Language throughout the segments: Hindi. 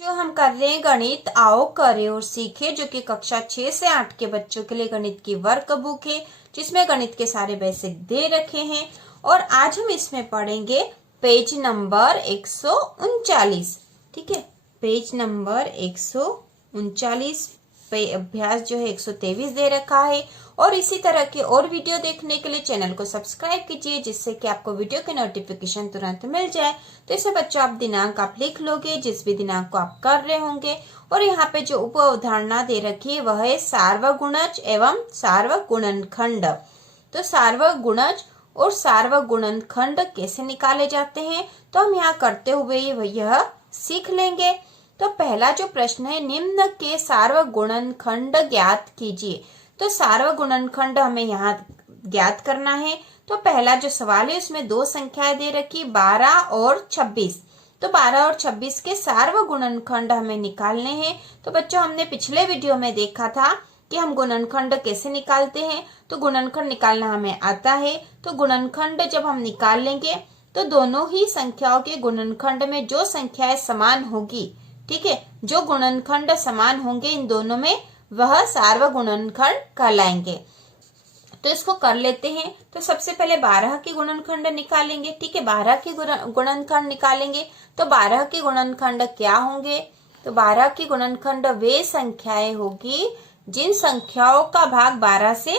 जो हम कर रहे हैं गणित आओ करें और सीखे, जो कि कक्षा 6 से 8 के बच्चों के लिए गणित की वर्क बुक है जिसमें गणित के सारे बेसिक दे रखे हैं। और आज हम इसमें पढ़ेंगे पेज नंबर 139। ठीक है, पेज नंबर 139 पे अभ्यास जो है 123 दे रखा है। और इसी तरह के और वीडियो देखने के लिए चैनल को सब्सक्राइब कीजिए, जिससे कि आपको वीडियो की नोटिफिकेशन तुरंत मिल जाए। तो इसे बच्चों आप दिनांक आप लिख लोगे, जिस भी दिनांक को आप कर रहे होंगे। और यहाँ पे जो उप अवधारणा दे रखी है वह है सार्वगुणज एवं सार्वगुणनखंड। तो सार्वगुणज और सार्वगुणनखंड कैसे निकाले जाते हैं तो हम यहाँ करते हुए यह सीख लेंगे। तो पहला जो प्रश्न है, निम्न के सार्वगुणनखंड ज्ञात कीजिए। तो सार्वगुणनखंड हमें यहाँ ज्ञात करना है। तो पहला जो सवाल है उसमें दो संख्याएं दे रखी 12 और 26। तो 12 और 26 के सार्वगुणनखंड हमें निकालने हैं। तो बच्चों हमने पिछले वीडियो में देखा था कि हम गुणनखंड कैसे निकालते हैं। तो गुणनखंड निकालना हमें आता है। तो गुणनखंड जब हम निकाल लेंगे तो दोनों ही संख्याओं के गुणनखंड में जो संख्याएं समान होगी, ठीक है, जो गुणनखंड समान होंगे इन दोनों में, वह सार्वगुणनखंड कहलाएंगे। तो इसको कर लेते हैं। तो सबसे पहले 12 के गुणनखंड निकालेंगे। ठीक है, 12 के गुणनखंड निकालेंगे। तो 12 के गुणनखंड क्या होंगे? तो 12 के गुणनखंड वे संख्याएं होगी जिन संख्याओं का भाग 12 से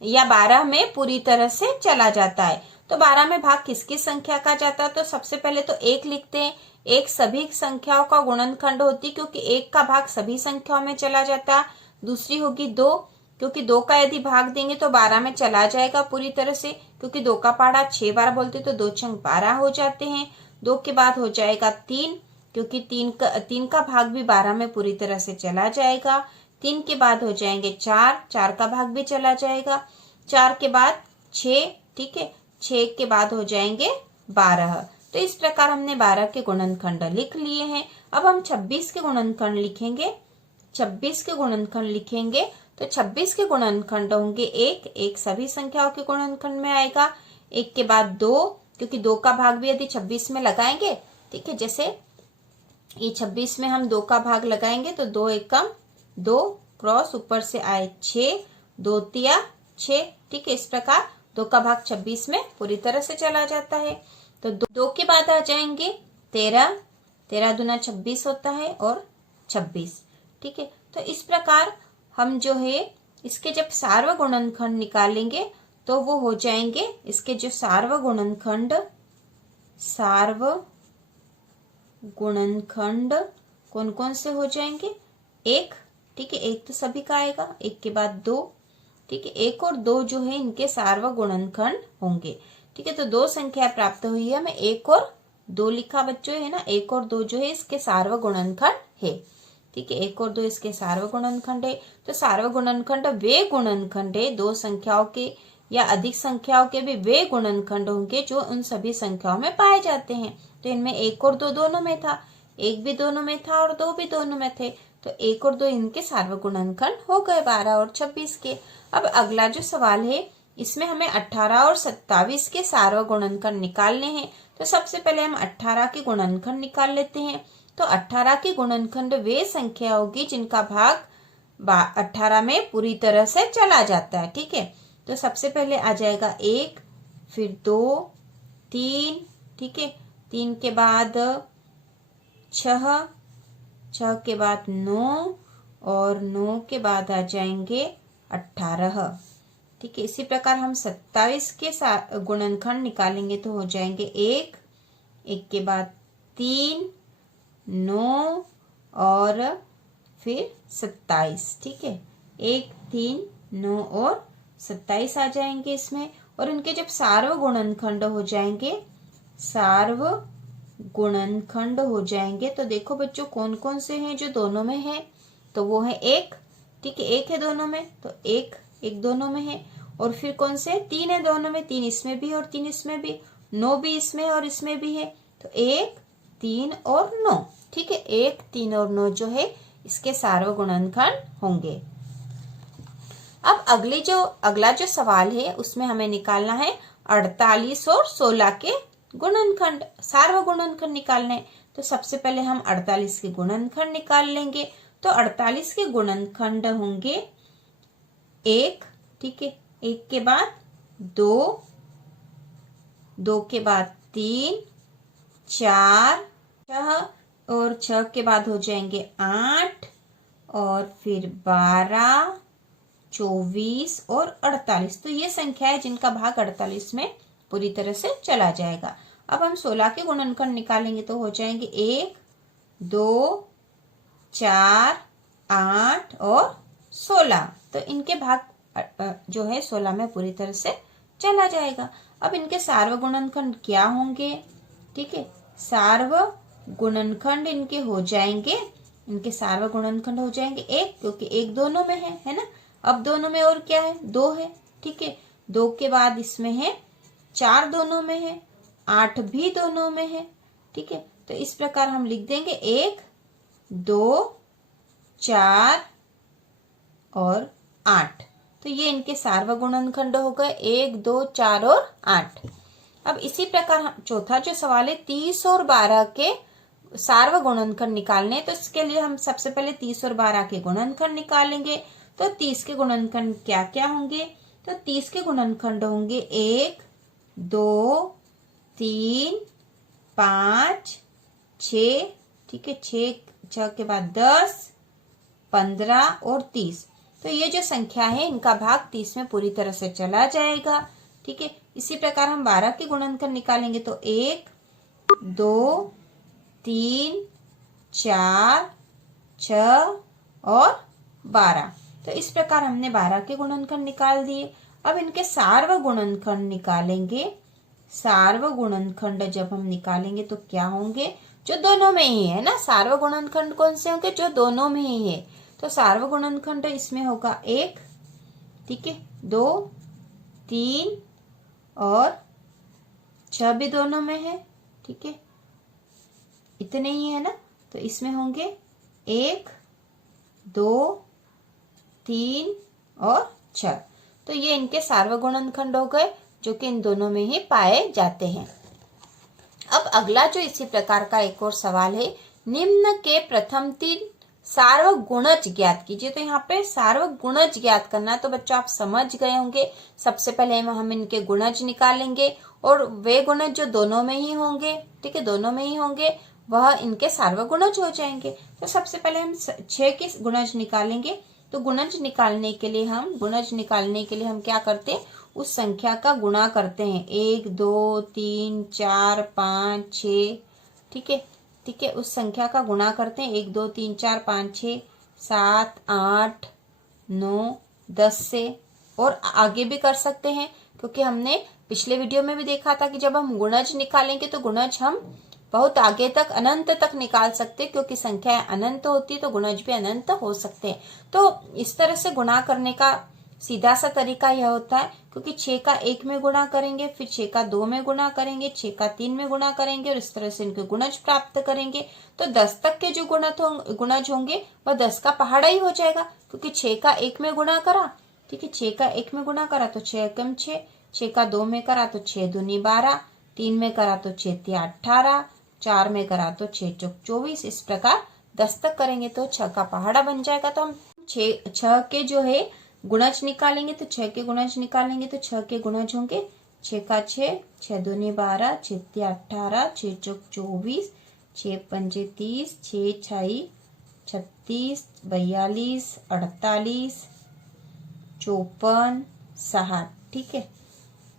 या 12 में पूरी तरह से चला जाता है। तो 12 में भाग किसकी संख्या का जाता है? तो सबसे पहले तो 1 लिखते हैं। 1 सभी संख्याओं का गुणनखंड होती, क्योंकि 1 का भाग सभी संख्याओं में चला जाता है। दूसरी होगी 2, क्योंकि 2 का यदि भाग देंगे तो 12 में चला जाएगा पूरी तरह से, क्योंकि 2 का पहाड़ा 6 बार बोलते तो 2 छंग 12 हो जाते हैं। 2 के बाद हो जाएगा 3, क्योंकि 3 का भाग भी 12 में पूरी तरह से चला जाएगा। 3 के बाद हो जाएंगे 4, 4 का भाग भी चला जाएगा। 4 के बाद 6, ठीक है, 6 के बाद हो जाएंगे 12। तो इस प्रकार हमने 12 के गुणनखंड लिख लिए हैं। अब हम 26 के गुणनखंड लिखेंगे। 26 के गुणनखंड लिखेंगे तो 26 के गुणनखंड होंगे 1 सभी संख्याओं के गुणनखंड में आएगा। 1 के बाद 2, क्योंकि 2 का भाग भी यदि 26 में लगाएंगे, ठीक है, जैसे ये 26 में हम 2 का भाग लगाएंगे तो 2 एकम 2 क्रॉस ऊपर से आए 6, 2 तिया 6, ठीक है। इस प्रकार 2 का भाग 26 में पूरी तरह से चला जाता है। तो 2 के बाद आ जाएंगे 13, 13 दूना 26 होता है और 26, ठीक है। तो इस प्रकार हम जो है इसके जब सार्वगुणनखंड निकालेंगे तो वो हो जाएंगे, इसके जो सार्वगुणनखंड कौन कौन से हो जाएंगे? 1, ठीक है, 1 तो सभी का आएगा। 1 के बाद 2, ठीक है, 1 और 2 जो है इनके सार्वगुणनखंड होंगे, ठीक है। तो 2 संख्या प्राप्त हुई है, हमें 1 और 2 लिखा बच्चों, है ना। 1 और 2 जो है इसके सार्वगुणनखंड है, ठीक है। 1 और 2 इसके सार्वगुणनखंड है। तो सार्वगुणनखंड वे गुणनखंड है, 2 संख्याओं के या अधिक संख्याओं के भी वे गुणनखंड होंगे जो उन सभी संख्याओं में पाए जाते हैं। तो इनमें 1 और 2 दोनों में था, 1 भी दोनों में था और 2 भी दोनों में थे। तो 1 और 2 इनके सार्वगुणनखंड हो गए 12 और 26 के। अब अगला जो सवाल है इसमें हमें 18 और 27 के सार्वगुणनखंड निकालने हैं। तो सबसे पहले हम 18 के गुणनखंड निकाल लेते हैं। तो 18 के गुणनखंड वे संख्या होगी जिनका भाग 18 में पूरी तरह से चला जाता है, ठीक है। तो सबसे पहले आ जाएगा 1, फिर 2, 3, ठीक है, 3 के बाद 6, 6 के बाद 9 और 9 के बाद आ जाएंगे 18, ठीक है। इसी प्रकार हम 27 के गुणनखंड निकालेंगे तो हो जाएंगे 1, 1 के बाद 3, 9 और फिर 27, ठीक है। 1, 3, 9 और 27 आ जाएंगे इसमें। और इनके जब सार्वगुणनखंड हो जाएंगे तो देखो बच्चों कौन कौन से हैं जो दोनों में है। तो वो है 1, ठीक है, 1 है दोनों में, तो 1 दोनों में है। और फिर कौन से? 3 है दोनों में, 3 इसमें भी और 3 इसमें भी। 9 भी इसमें और इसमें भी है। तो 1, 3 और 9, ठीक है, 1, 3 और 9 जो है इसके सार्वगुणनखंड होंगे। अब अगला जो सवाल है उसमें हमें निकालना है 48 और 16 के गुणनखंड, सार्वगुणनखंड निकालना है। तो सबसे पहले हम 48 के गुणनखंड निकाल लेंगे। तो 48 के गुणनखंड होंगे 1, ठीक है, 1 के बाद 2, 2 के बाद 3, 4, 6 और 6 के बाद हो जाएंगे 8 और फिर 12, 24 और 48। तो ये संख्या है जिनका भाग 48 में पूरी तरह से चला जाएगा। अब हम 16 के गुणनखंड निकालेंगे तो हो जाएंगे 1, 2, 4, 8 और 16। तो इनके भाग जो है 16 में पूरी तरह से चला जाएगा। अब इनके सार्वगुणनखंड क्या होंगे, ठीक है, सार्वगुणनखंड इनके हो जाएंगे, इनके सार्वगुणनखंड हो जाएंगे 1, क्योंकि 1 दोनों में है ना। अब दोनों में और क्या है, 2 है, ठीक है। 2 के बाद इसमें है 4 दोनों में है, 8 भी दोनों में है, ठीक है। तो इस प्रकार हम लिख देंगे 1, 2, 4 और 8। तो ये इनके सार्वगुणनखंड हो गए 1, 2, 4 और 8। अब इसी प्रकार चौथा जो सवाल है 30 और 12 के सार्वगुणनखंड निकालने, तो इसके लिए हम सबसे पहले 30 और 12 के गुणनखंड निकालेंगे। तो 30 के गुणनखंड क्या क्या होंगे, तो 30 के गुणनखंड होंगे 1, 2, 3, 5, 6, ठीक है, 6 के बाद 10, 15 और 30। तो ये जो संख्या है इनका भाग 30 में पूरी तरह से चला जाएगा, ठीक है। इसी प्रकार हम 12 के गुणनखंड निकालेंगे तो 1, 2, 3, 4, 6 और 12। तो इस प्रकार हमने 12 के गुणनखंड निकाल दिए। अब इनके सार्वगुणनखंड निकालेंगे। सार्वगुणनखंड जब हम निकालेंगे तो क्या होंगे, जो दोनों में ही है ना। सार्वगुणनखंड कौन से होंगे, जो दोनों में ही है। तो सार्वगुणनखंड इसमें होगा 1, ठीक है, 2, 3 और 6 भी दोनों में है, ठीक है, इतने ही है ना। तो इसमें होंगे 1, 2, 3 और 6। तो ये इनके सार्वगुणनखंड हो गए, जो कि इन दोनों में ही पाए जाते हैं। अब अगला जो इसी प्रकार का एक और सवाल है, निम्न के प्रथम 3 सार्वगुणज ज्ञात कीजिए। तो यहाँ पे सार्वगुणज ज्ञात करना, तो बच्चों आप समझ गए होंगे। सबसे पहले हम इनके गुणज निकालेंगे और वे गुणज जो दोनों में ही होंगे, ठीक है, दोनों में ही होंगे, वह इनके सार्वगुणज हो जाएंगे। तो सबसे पहले हम 6 के गुणज निकालेंगे। तो गुणज निकालने के लिए हम क्या करते हैं, उस संख्या का गुणा करते हैं। 1, 2, 3, 4, 5, 6, ठीक है, उस संख्या का गुणा करते हैं। 1, 2, 3, 4, 5, 6, 7, 8, 9, 10 से, और आगे भी कर सकते हैं, क्योंकि हमने पिछले वीडियो में भी देखा था कि जब हम गुणज निकालेंगे तो गुणज हम बहुत आगे तक, अनंत तक निकाल सकते हैं, क्योंकि संख्या अनंत होती है तो गुणज भी अनंत हो सकते हैं। तो इस तरह से गुणा करने का सीधा सा तरीका यह होता है, क्योंकि 6 का 1 में गुणा करेंगे, फिर 6 का 2 में गुणा करेंगे, 6 का 3 में गुणा करेंगे और इस तरह से इनके गुणज प्राप्त करेंगे। तो 10 तक के जो गुणज होंगे वह 10 का पहाड़ा ही हो जाएगा, क्योंकि 6 का 1 में गुणा करा, ठीक है, 6 का 1 में गुणा करा तो 6 एकम 6, 6 का 2 में करा तो 6 दूनी 12, 3 में करा तो 6 तिया 18, 4 में करा तो 6 चौक 24। इस प्रकार 10 तक करेंगे तो 6 का पहाड़ा बन जाएगा। तो हम 6 के जो है गुणज निकालेंगे, तो 6 के गुणज निकालेंगे तो 6 के गुणज होंगे 6 का 6, 6 दूनी 12, 6 तिया 18, 6 चौक 24, 6 पंजे 30, 6 छाई 36, 42, 48, 54, 60, ठीक है।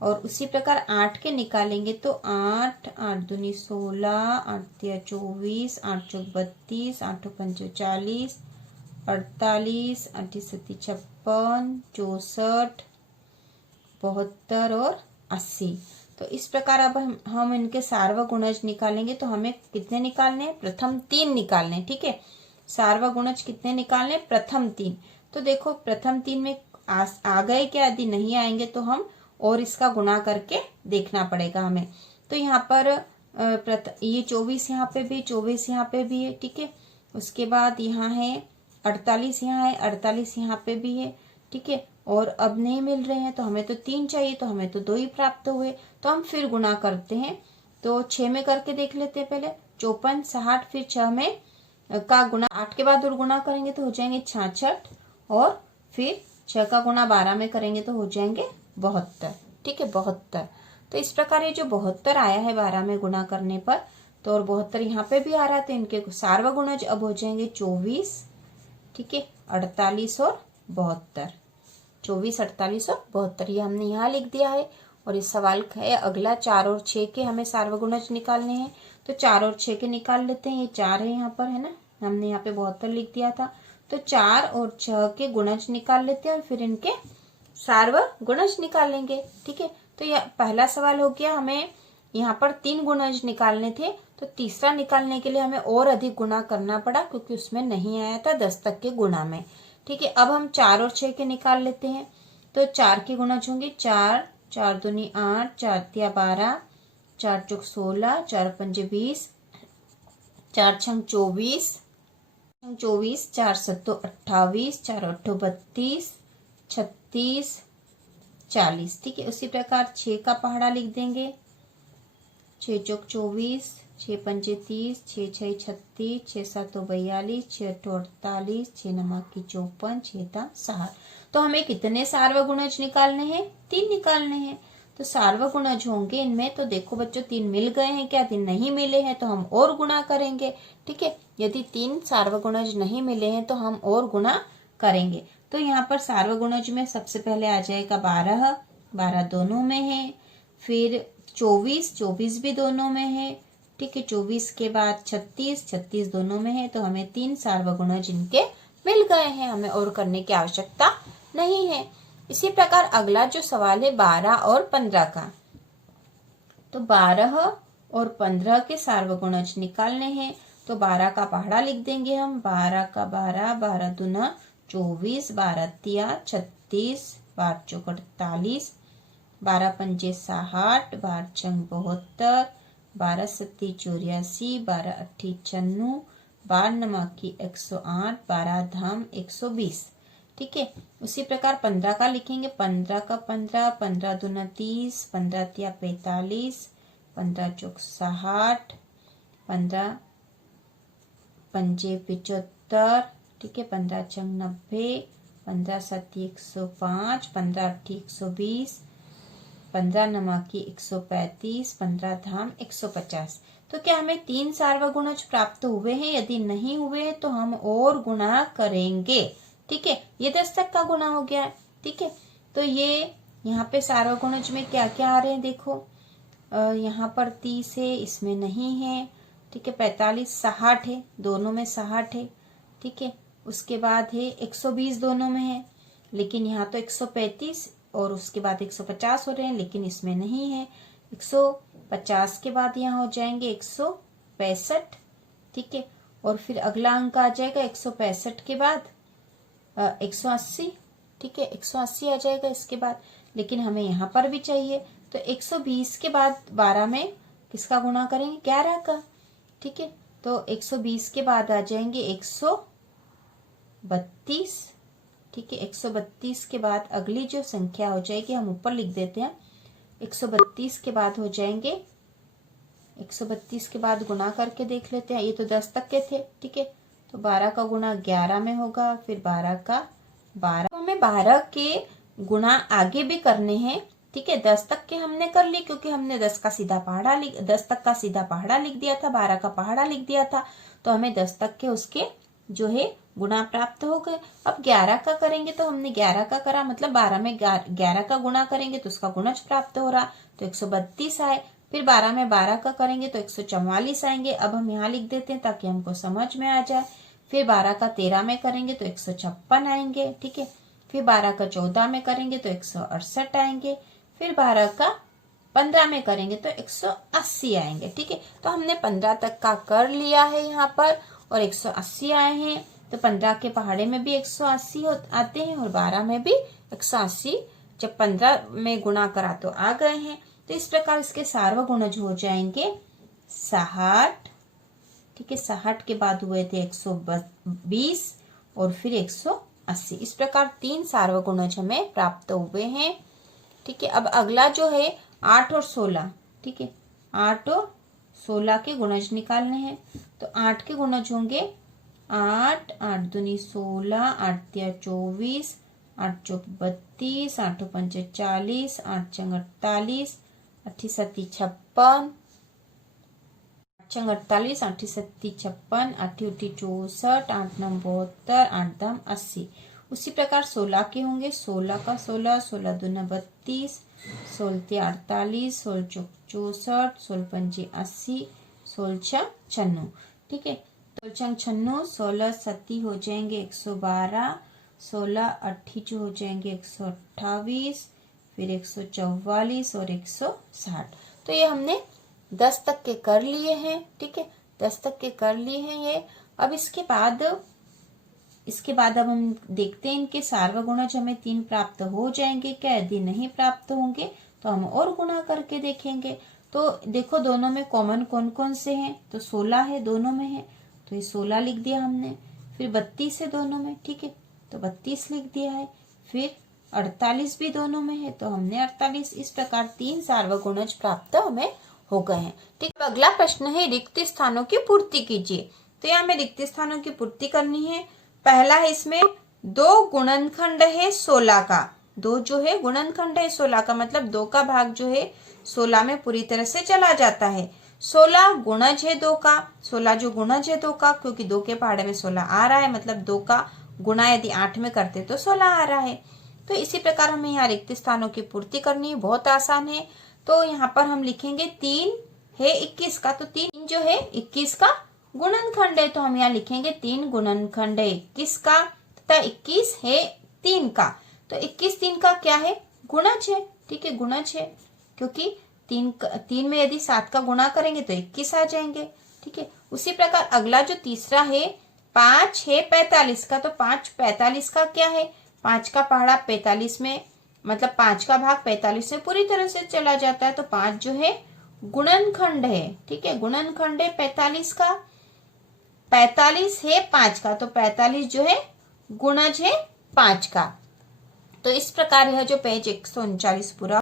और उसी प्रकार 8 के निकालेंगे तो 8, 8 दूनी 16, 8 तिया 24, 8 चौक 32, 8 पंजे 40, 48, 8 सती 56, 64, 72 और 80। तो इस प्रकार अब हम इनके सार्वगुणज निकालेंगे। तो हमें कितने निकालने हैं, प्रथम 3 निकालने, ठीक है। सार्वगुणज कितने निकालने, प्रथम 3। तो देखो प्रथम 3 में आ गए क्या, यदि नहीं आएंगे तो हम और इसका गुणा करके देखना पड़ेगा हमें। तो यहाँ पर ये 24 यहाँ पे भी, 24 यहाँ पे भी है, ठीक है। उसके बाद यहाँ है 48, यहाँ है 48, यहाँ पे भी है, ठीक है। और अब नहीं मिल रहे हैं तो हमें तो 3 चाहिए, तो हमें तो 2 ही प्राप्त हुए। तो हम फिर गुणा करते हैं। तो 6 में करके देख लेते हैं पहले। 54, 60, फिर 6 में का गुणा 8 के बाद और गुणा करेंगे तो हो जाएंगे 66, और फिर 6 का गुणा 12 में करेंगे तो हो जाएंगे 72। ठीक है, 72। तो इस प्रकार ये जो 72 आया है 12 में गुणा करने पर, तो और 72 यहाँ पे भी आ रहा था, इनके सार्वगुणज अब हो जाएंगे 24। ठीक है, 48 और 72, 24, 48 और 72 ये हमने यहाँ लिख दिया है। और इस सवाल है अगला 4 और 6 के हमें सार्वगुणज निकालने हैं, तो 4 और 6 के निकाल लेते हैं। ये 4 है यहाँ पर, है ना, हमने यहाँ पे 72 लिख दिया था, तो 4 और 6 के गुणज निकाल लेते हैं और फिर इनके सार्वगुणज निकालेंगे। ठीक है, तो यह पहला सवाल हो गया। हमें यहाँ पर 3 गुणज निकालने थे, तो तीसरा निकालने के लिए हमें और अधिक गुणा करना पड़ा, क्योंकि उसमें नहीं आया था 10 तक के गुणा में। ठीक है, अब हम 4 और 6 के निकाल लेते हैं। तो 4 के गुणज होंगे 4, 4 दूनी 8, 4 तिया 12, 4 चौक 16, 4 पंजे 20, 4 छंग 24, 4 सत्तो 28, 4 अट्ठो 32, 36, 40। ठीक है, उसी प्रकार 6 का पहाड़ा लिख देंगे। 6 चौक 24, 6 पंजे 30, 6 छः 36, 6 सात 42, 6 अट्ठो 48, 6 नमक की 54, 6 दाम 60। तो हमें कितने सार्वगुणज निकालने हैं? 3 निकालने हैं। तो सार्वगुणज होंगे इनमें, तो देखो बच्चों 3 मिल गए हैं क्या? 3 नहीं मिले हैं तो हम और गुणा करेंगे। ठीक है, यदि 3 सार्वगुणज नहीं मिले हैं तो हम और गुणा करेंगे। तो यहाँ पर सार्वगुणज में सबसे पहले आ जाएगा 12, 12 दोनों में है। फिर 24, 24 भी दोनों में है। ठीक है, 24 के बाद 36, 36 दोनों में है। तो हमें 3 सार्वगुणज इनके मिल गए हैं, हमें और करने की आवश्यकता नहीं है। इसी प्रकार अगला जो सवाल है 12 और 15 का, तो 12 और 15 के सार्वगुणज निकालने हैं। तो 12 का पहाड़ा लिख देंगे हम। 12 का 12, 12 दूना 24, 12 तिया 36, 12 चौक 48, 12 पंजे 60, 12 छंग 72, 12 सत्ती 84, 12 अट्ठी 96, 12 नमाकी 108, 12 धाम 120। ठीक है, उसी प्रकार 15 का लिखेंगे। 15 का 15, 15 दूना 30, 15 तिया 45, 15 चौक 60, 15 पंजे 75। ठीक है, 15 छंग 90, 15 सत्ती 105, 15 अट्ठी 120, 15 नमाकी 135, 15 धाम 150। तो क्या हमें 3 सार्वगुणज प्राप्त हुए हैं? यदि नहीं हुए हैं तो हम और गुणा करेंगे। ठीक है, ये 10 तक का गुणा हो गया है। ठीक है, तो ये यहाँ पे सार्वगुणज में क्या क्या आ रहे हैं देखो। यहाँ पर 30 है, इसमें नहीं है। ठीक है, 45, 60 है, दोनों में 60 है। ठीक है, उसके बाद है 120 दोनों में है, लेकिन यहाँ तो 135 और उसके बाद 150 हो रहे हैं, लेकिन इसमें नहीं है। 150 के बाद यहाँ हो जाएंगे 165। ठीक है, और फिर अगला अंक आ जाएगा 165 के बाद 180। ठीक है, 180 आ जाएगा इसके बाद, लेकिन हमें यहाँ पर भी चाहिए। तो 120 के बाद 12 में किसका गुणा करेंगे? 11 का। ठीक है, तो 120 के बाद आ जाएंगे 132। ठीक है, 132 के बाद अगली जो संख्या हो जाएगी हम ऊपर लिख देते हैं। 132 के बाद हो जाएंगे, 132 के बाद गुणा करके देख लेते हैं। ये तो 10 तक के थे। ठीक है, तो 12 का गुणा 11 में होगा, फिर 12 का 12। हमें 12 के गुणा आगे भी करने हैं। ठीक है, 10 तक के हमने कर लिए, क्योंकि हमने 10 तक का सीधा पहाड़ा लिख दिया था, 12 का पहाड़ा लिख दिया था। तो हमें 10 तक के उसके जो है गुणा प्राप्त हो गए। अब 11 का करेंगे, तो हमने 11 का करा, मतलब 12 में 11 का गुणा करेंगे तो उसका गुणज प्राप्त हो रहा, तो 132 आए। फिर 12 में 12 का करेंगे तो 144 आएंगे। अब हम यहाँ लिख देते हैं ताकि हमको समझ में आ जाए। फिर 12 का 13 में करेंगे तो 156 आएंगे। ठीक है, फिर 12 का 14 में करेंगे तो 168 आएंगे। फिर 12 का 15 में करेंगे तो 180 आएंगे। ठीक है, तो हमने 15 तक का कर लिया है यहाँ पर, और 180 आए हैं। तो 15 के पहाड़े में भी 180 आते हैं और 12 में भी 180, जब 15 में गुणा करा तो आ गए हैं। तो इस प्रकार इसके सार्वगुणज हो जाएंगे 60। ठीक है, 60 के बाद हुए थे 120 और फिर 180। इस प्रकार 3 सार्वगुणज हमें प्राप्त हुए हैं। ठीक है, अब अगला जो है 8 और 16। ठीक है, 8 और 16 के गुणज निकालने हैं। तो 8 के गुणज होंगे 8, 8 दूनी 16, 8 तिया 24, 8 चौक 32, 8 पंचे 40, 8 चंग 48, 8 सत्ती 56, 48, 8 सत्ती 56, 8 उठी 64, 8 9 72, 8 दम 80। उसी प्रकार 16 के होंगे 16 का 16, 16 दूना 32, 16 तिया 48, 16 चौक 64, 16 पंचे 80, 16 छः 96। ठीक है, 16 छंग 96, 16 सत्ती हो जाएंगे 112, 16 अट्ठी जो हो जाएंगे 128, फिर 144 और 160। तो ये हमने 10 तक के कर लिए हैं। ठीक है, 10 तक के कर लिए हैं ये। अब इसके बाद अब हम देखते हैं इनके सार्वगुणज हमें 3 प्राप्त हो जाएंगे क्या। यदि नहीं प्राप्त होंगे तो हम और गुणा करके देखेंगे। तो देखो दोनों में कॉमन कौन कौन से हैं, तो 16 है दोनों में है, तो ये 16 लिख दिया हमने। फिर 32 है दोनों में, ठीक है, तो 32 लिख दिया है। फिर 48 भी दोनों में है, तो हमने 48। इस प्रकार 3 सार्वगुणज प्राप्त हमें हो गए हैं। ठीक है, अगला प्रश्न है रिक्त स्थानों की पूर्ति कीजिए। तो यहाँ हमें रिक्त स्थानों की पूर्ति करनी है। पहला है इसमें 2 गुणनखंड है 16 का। 2 जो है गुणनखंड है 16 का, मतलब 2 का भाग जो है 16 में पूरी तरह से चला जाता है। 16 गुणज है 2 का, 16 जो गुणज है 2 का, क्योंकि 2 के पहाड़े में 16 आ रहा है, मतलब 2 का गुणा यदि 8 में करते तो 16 आ रहा है। तो इसी प्रकार हमें यहाँ रिक्त स्थानों की पूर्ति करनी है, बहुत आसान है। तो यहाँ पर हम लिखेंगे 3 है 21 का, तो 3 जो है 21 का गुणनखंड है, तो हम यहाँ लिखेंगे 3 गुणनखंड है 21 का, तथा 21 है 3 का। तो 21 3 का क्या है, गुणज है। ठीक है, गुणज है, क्योंकि 3 में यदि 7 का गुणा करेंगे तो 21 आ जाएंगे। ठीक है, उसी प्रकार अगला जो तीसरा है 5 है 45 का, तो 5 45 का क्या है, 5 का पहाड़ा 45 में, मतलब 5 का भाग 45 में पूरी तरह से चला जाता है, तो 5 जो है गुणनखंड है। ठीक है, गुणनखंड है 45 का, 45 है 5 का, तो 45 जो है गुणज है 5 का। तो इस प्रकार यह जो पेज 139 पूरा